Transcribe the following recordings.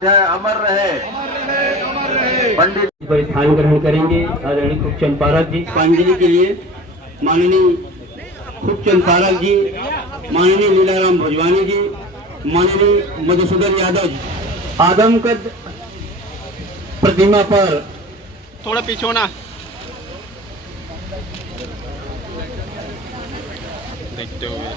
अमर रहे पंडित। पर स्थान ग्रहण करेंगे आदरणीय खूबचंद पारक जी। पुष्पांजलि के लिए माननीय खूबचंद पारक जी, माननीय लीलाराम भोजवानी जी, माननीय मधुसूदन यादव जी। आदमकद प्रतिमा पर थोड़ा पीछे होना, देखते हुए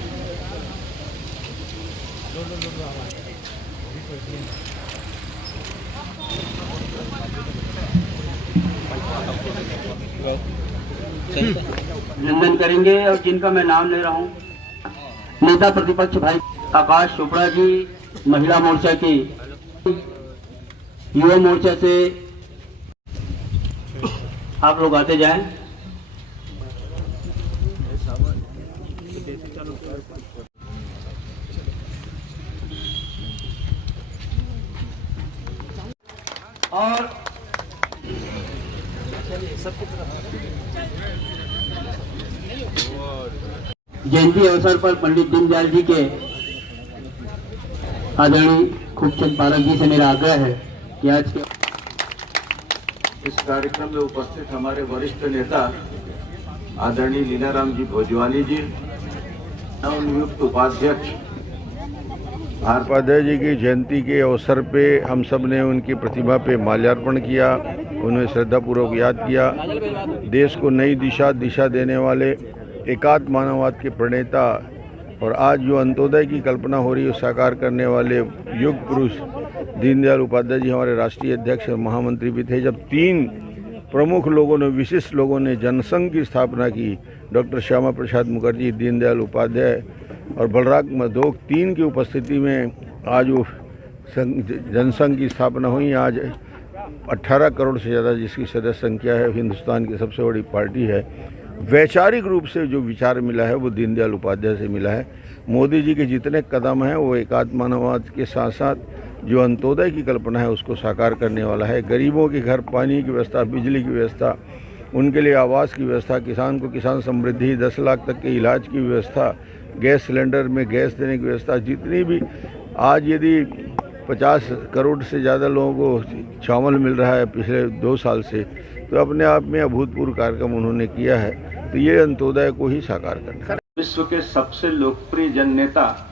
अभिनंदन करेंगे। और जिनका मैं नाम ले रहा हूँ, नेता प्रतिपक्ष भाई आकाश चोपड़ा जी, महिला मोर्चा की, युवा मोर्चा से आप लोग आते जाएं। और जयंती अवसर पर पंडित दीनदयाल जी के आदरणीय खूबचंद पारक जी से मेरा आग्रह है कि आज के इस कार्यक्रम में उपस्थित हमारे वरिष्ठ नेता आदरणीय लीलाराम जी भोजवानी जी, नवनियुक्त उपाध्यक्ष उपाध्याय जी की जयंती के अवसर पे हम सब ने उनकी प्रतिमा पे माल्यार्पण किया, उन्हें श्रद्धापूर्वक याद किया। देश को नई दिशा देने वाले एकात्म मानववाद के प्रणेता और आज जो अंत्योदय की कल्पना हो रही है साकार करने वाले युग पुरुष दीनदयाल उपाध्याय जी हमारे राष्ट्रीय अध्यक्ष और महामंत्री भी थे। जब तीन प्रमुख लोगों ने, विशिष्ट लोगों ने जनसंघ की स्थापना की, डॉक्टर श्यामा प्रसाद मुखर्जी, दीनदयाल उपाध्याय और बलराम मधोक, तीन की उपस्थिति में आज वो जनसंघ की स्थापना हुई। आज 18 करोड़ से ज़्यादा जिसकी सदस्य संख्या है, हिंदुस्तान की सबसे बड़ी पार्टी है। वैचारिक रूप से जो विचार मिला है वो दीनदयाल उपाध्याय से मिला है। मोदी जी के जितने कदम हैं वो एकात्म मानववाद के साथ साथ जो अंत्योदय की कल्पना है उसको साकार करने वाला है। गरीबों के घर पानी की व्यवस्था, बिजली की व्यवस्था, उनके लिए आवास की व्यवस्था, किसान को किसान समृद्धि, 10 लाख तक के इलाज की व्यवस्था, गैस सिलेंडर में गैस देने की व्यवस्था, जितनी भी आज यदि 50 करोड़ से ज़्यादा लोगों को चावल मिल रहा है पिछले 2 साल से, तो अपने आप में अभूतपूर्व कार्यक्रम उन्होंने किया है। तो ये अंत्योदय को ही साकार करना है। विश्व के सबसे लोकप्रिय जन नेता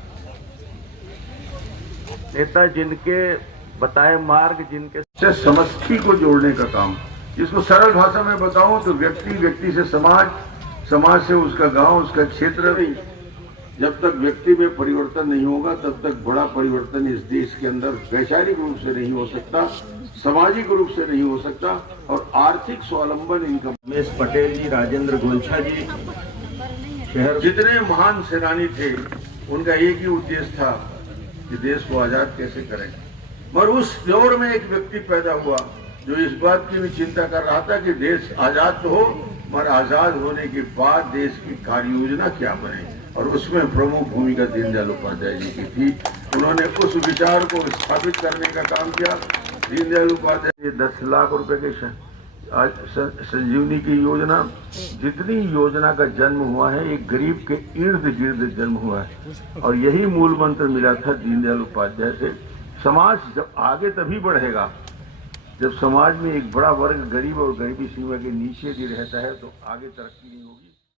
जिनके बताए मार्ग, जिनके समष्टि को जोड़ने का काम, जिसको सरल भाषा में बताऊं तो व्यक्ति से समाज, समाज से उसका गांव, उसका क्षेत्र। नहीं, जब तक व्यक्ति में परिवर्तन नहीं होगा तब तक बड़ा परिवर्तन इस देश के अंदर वैचारिक रूप से नहीं हो सकता, सामाजिक रूप से नहीं हो सकता और आर्थिक स्वावलंबन इनका। रमेश पटेल जी, राजेंद्र गोलछा जी, शहर जितने महान सेनानी थे, उनका एक ही उद्देश्य था कि देश को आजाद कैसे करें। मगर उस दौर में एक व्यक्ति पैदा हुआ जो इस बात की भी चिंता कर रहा था कि देश आजाद तो हो, मगर आजाद होने के बाद देश की कार्य योजना क्या बने, और उसमें प्रमुख भूमिका दीनदयाल उपाध्याय जी की थी। उन्होंने उस विचार को स्थापित करने का काम किया। दीनदयाल उपाध्याय 10 लाख रुपए के आज संजीवनी की योजना, जितनी योजना का जन्म हुआ है एक गरीब के इर्द गिर्द जन्म हुआ है, और यही मूल मंत्र मिला था दीनदयाल उपाध्याय से। समाज जब आगे तभी बढ़ेगा जब समाज में एक बड़ा वर्ग गरीब और गरीबी सीमा के नीचे भी रहता है, तो आगे तरक्की नहीं होगी।